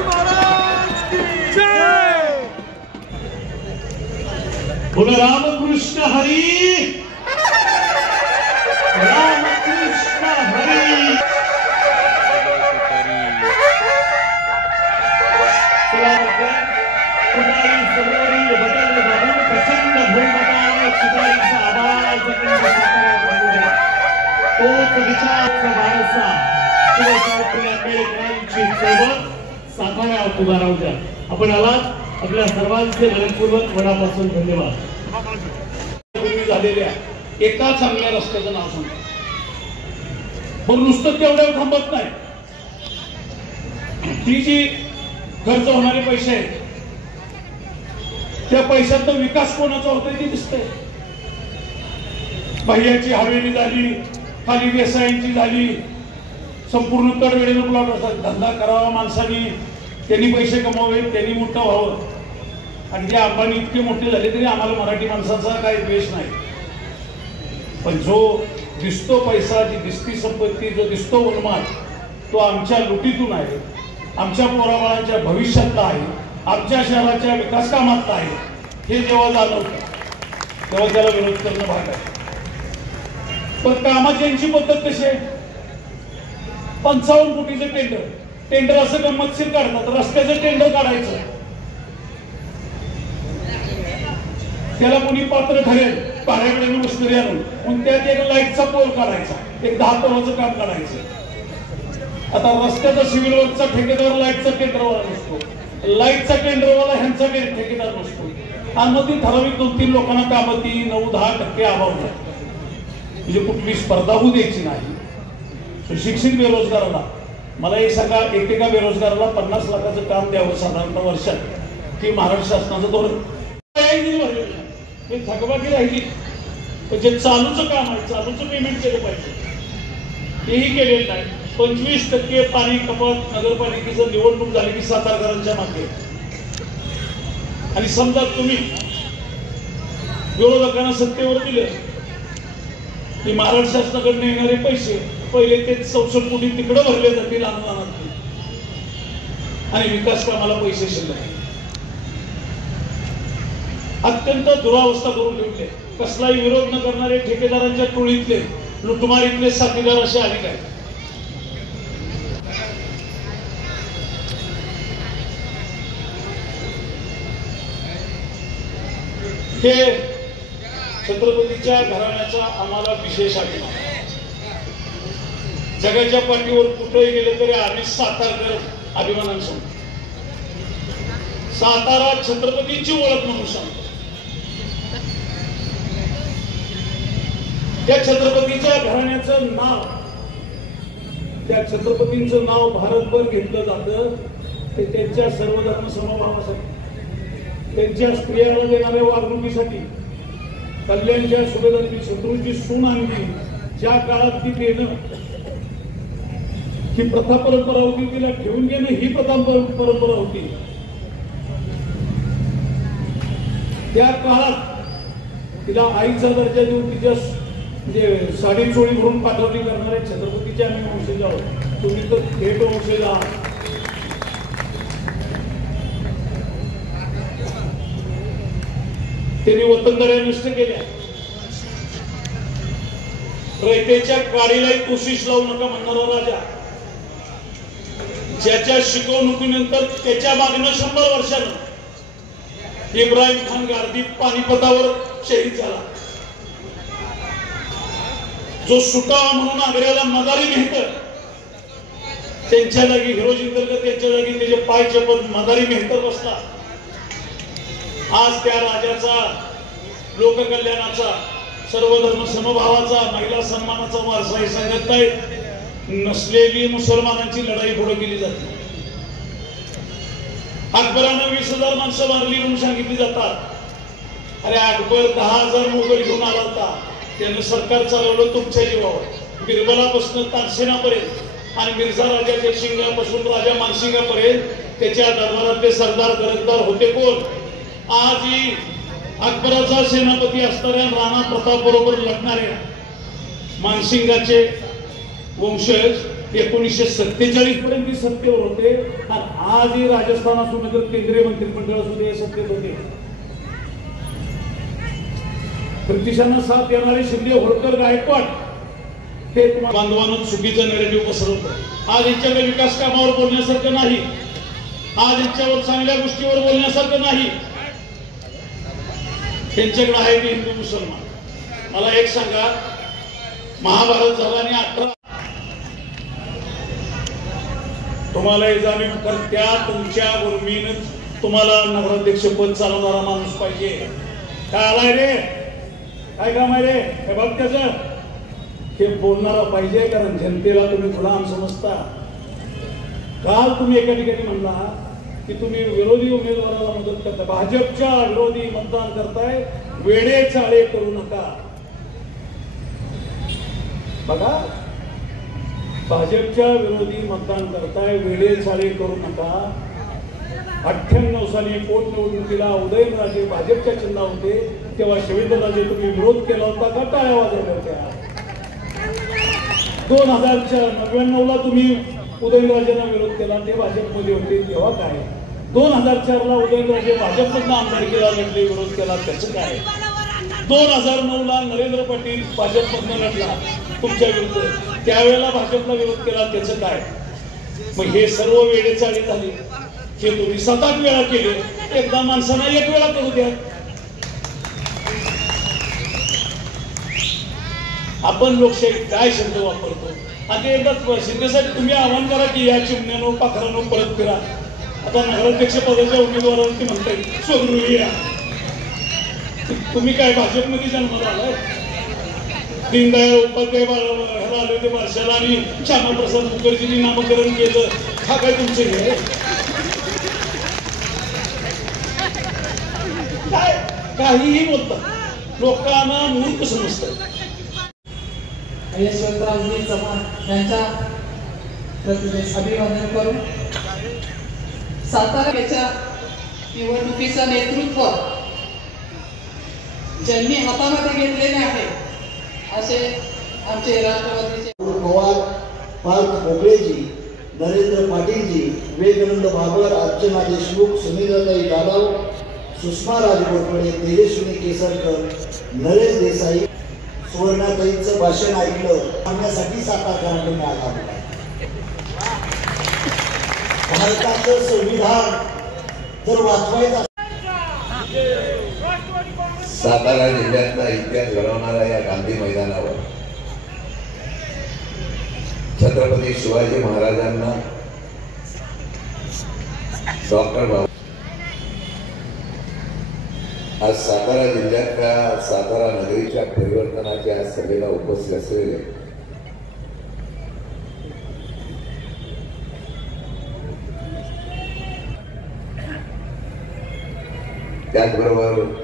महाराज की जय। बोलो रामकृष्ण हरी, रामकृष्ण हरी। प्रचंड भूमकाने सुधारीचा आवाज तोच विचाराचा वारसा आंबेडकरांची चळवळ साकारात उभा राहू द्या। आपण आलात, आपल्या सर्वांचे मनपूर्वक मनापासून धन्यवाद। झालेल्या एका चांगल्या रस्त्याचं नाव सांगा, पण नुसतं तेवढ्यावर थांबत नाही। ती जी खर्च होणारे पैसे आहेत, त्या पैशात विकास कोणाचा होतोय ते दिसतंय। बाह्याची हवेली झाली, खाली देसायांची झाली, संपूर्ण तडवेळेनं प्लॉट असतात। धंदा करावा माणसाने, त्यांनी पैसे कमवावे, त्यांनी मोठं व्हावं। आणि ते अंबानी इतके मोठे झाले तरी आम्हाला मराठी माणसाचा काही द्वेष नाही, पण जो दिसतो पैसा, जी दिसती संपत्ती, जो दिसतो उन्माद, तो आमच्या लुटीतून आहे, आमच्या पोराबाळांच्या भविष्यातला आहे, आमच्या शहराच्या विकास कामातला आहे। हे जेव्हा जाणवतं तेव्हा त्याला विरोध करणं भाग आहे। पण कामाची यांची पद्धत कशी आहे, 55 कोटीचं टेंडर असं गंमतशीर काढतात। रस्त्याचं टेंडर काढायचं, त्याला कोणी पात्र ठरेल भाड्याकडे मशिनरी आणून, मग त्यात एक लाईटचा पोल काढायचा, एक 10 तोलाचं काम काढायचं। आता रस्त्याचा सिव्हिल वर्कचा ठेकेदार लाईटचा टेंडरवाला नसतो, लाईटचा टेंडरवाला ह्यांचा ठेकेदार नसतो, आणि मग ती ठराविक 2-3 लोकांना कामं ती 9-10% अभावतात, म्हणजे कुठली स्पर्धा होऊ द्यायची नाही। सुशिक्षित बेरोजगाराला मला एक सांगा, एकेका बेरोजगाराला 50 लाखाचं काम द्यावं साधारणतः वर्षात, की महाराष्ट्र शासनाचं धोरण थकबाकी राहिली। जे चालूचं काम आहे, चालूचं पेमेंट केलं पाहिजे, तेही केलेलं नाही। 25% पाणी कपात नगरपालिकेचं निवडणूक झाली की सातारकरांच्या मागे। आणि समजा तुम्ही विरोधकांना सत्तेवर दिले की महाराष्ट्र शासनाकडून येणारे पैसे पहिले ते 64 कोटी तिकडे भरले जातील अनुदानात, आणि विकास कामाला पैसे शिल्लक। अत्यंत दुरावस्था करून ठेवले। कसलाही विरोध न करणारे ठेकेदारांच्या टोळीतले लुटमारीतले साथीदार असे अनेक आहेत। हे छत्रपतीच्या घराण्याचा आम्हाला विशेष अभिमान। जगाच्या पाठीवर कुठेही गेले तरी आम्ही सातारकर अभिमानाने सांगतो, सातारा छत्रपतींची ओळख म्हणून सांगतो। त्या छत्रपतीच्या घराण्याचं नाव, त्या छत्रपतींचं नाव भारतभर घेतलं जातं ते त्यांच्या सर्व धर्म समभावासाठी, त्यांच्या स्त्रियांना देणाऱ्या वागणुकीसाठी, कल्याणच्या सुभेदारी शत्रूची सून आणली ज्या काळात ती देणं ही प्रथा परंपरा होती, तिला ठेवून घेणं ही प्रथा परंपरा होती। त्या काळात तिला आईचा दर्जा देऊन तिच्या म्हणजे साडी चोळी भरून पाठवणी करणाऱ्या छत्रपतीच्या आम्ही वंशज आहोत। तुम्ही तर थेट वंशज आहात। त्यांनी वतनदाऱ्या नष्ट केल्या, रयतेच्या काडीलाही कोशिश लावू नका म्हणणारा राजा, ज्याच्या शिकवणुकीनंतर त्याच्या मागणं 100 वर्षानं इब्राहिम खान गार्दी पानिपतावर शहीद झाला, जो सुटावा म्हणून आग्र्याला मदारी मेहतर, त्यांच्या जागी हिरोजींदरकर त्यांच्या जागी त्याचे पाय चपत मदारी मेहतर बसला। आज त्या राजाचा, लोककल्याणाचा, सर्वधर्म समभावाचा, महिला सन्मानाचा वारसा हे सांगत आहेत। नसलेली मुसलमानांची लढाई पुढे केली जाते। अकबरानं 20,000 माणसं मारली म्हणून सांगितली जातात। अरे अकबर 10,000 मोगल घेऊन आला होता, त्यानं सरकार चालवलं तुमच्या जीवावर, बिरबलापासून तानसेनापर्यंत आणि मिर्झा राजा जयसिंगापासून राजा मानसिंगापर्यंत त्याच्या दरबारातले सरदार गरजदार होते कोण? आजही अकबराचा सेनापती असणाऱ्या राणा प्रताप बरोबर लढणारे मानसिंगाचे वंशज 1947 पर्यंत ती सत्तेवर होते आणि आजही राजस्थान असू नये तर केंद्रीय मंत्रिमंडळ असू दे सत्तेत होते. ब्रिटिशांना साथ देणारे शिंदे होळकर गायकवाड हे बांधवांना चुकीचं नेरेटिव्ह पसरवतं. आज यांच्याकडे विकास कामावर बोलण्यासारखं नाही, आज यांच्यावर चांगल्या गोष्टीवर बोलण्यासारखं नाही. त्यांच्याकडे आहे ते हिंदू मुसलमान. मला एक सांगा, महाभारत झाला आणि 18 तुम्हाला हे जाणीव करत्या तुमच्या गुरमीनं तुम्हाला नगराध्यक्ष पद चालवणारा माणूस पाहिजे. काय आलाय रे, काय काम आहे रे, हे बघ त्याचं हे बोलणारा पाहिजे. कारण जनतेला तुम्ही गुलाम समजता. काल तुम्ही एका ठिकाणी म्हणला की तुम्ही विरोधी उमेदवाराला मदत करता, भाजपच्या विरोधी मतदान करताय, वेडे चाळे करू नका. बघा, भाजपच्या विरोधी मतदान करताय, वेडे चाळे करू नका. 98 साली पोटनिवडणुकीला उदयनराजे भाजपच्या चिन्ह होते, तेव्हा शवेंद्रराजे तुम्ही विरोध केला होता का टाळ्या वाजवल्या होत्या? 2099ला तुम्ही उदयनराजेंना विरोध केला, ते भाजपमध्ये होते, तेव्हा काय? 2004ला उदयनराजे भाजपमधनं आमदारकीला लढले, विरोध केला, त्याचं काय? 2009ला नरेंद्र पाटील भाजपमधनं लढला तुमच्या विरुद्ध, त्यावेळेला भाजपला विरोध केला, त्याचं काय? मग हे सर्व वेळेचाळी झाली, हे तुम्ही 7-8 वेळा केले. एकदा माणसांना 1 वेळा करू द्या. आपण लोकशाही काय शब्द वापरतो आणि एकदा शिंदेसाठी तुम्ही आव्हान करा की या चिमण्यानो पाखरानो परत फिरा. आता नगराध्यक्ष पदाच्या उमेदवारांची म्हणताय सोडूया. तुम्ही काय भाजपमध्ये जन्माला आलाय? दीनदयाळ उपाध्याय ह्याला आले होते बारशाला आणि श्यामाप्रसाद मुखर्जींनी नामकरण केलं. हा काय तुमचं हे काय? काहीही बोलतात, लोकांना मूर्ख समजतात. यशवंतरावजी चव्हाण यांच्या प्रतिमेस अभिवादन करून साताऱ्याच्या निवडणुकीचं नेतृत्व ज्यांनी हातामध्ये घेतलेले आहे असे आमचे राष्ट्रवादीचे पवार, पार्थ भोगळेजी, नरेंद्र पाटीलजी, विवेकानंद बाबर, अर्चना देशमुख, सुनीताताई जाधव, सुषमा राजगोरपडे, तेजस्विनी केसरकर, नरेश देसाई, सुवर्णाताईंचं भाषण ऐकलं सांगण्यासाठी सातारकरांकडून आला होता. भारताचं संविधान जर वाचवायचं सातारा जिल्ह्यातला इतिहास घडवणाऱ्या या गांधी मैदानावर छत्रपती शिवाजी महाराजांना डॉक्टर बाबासाहेब आज सातारा जिल्ह्यातल्या सातारा नगरीच्या परिवर्तनाच्या सभेला उपस्थित असलेले त्याचबरोबर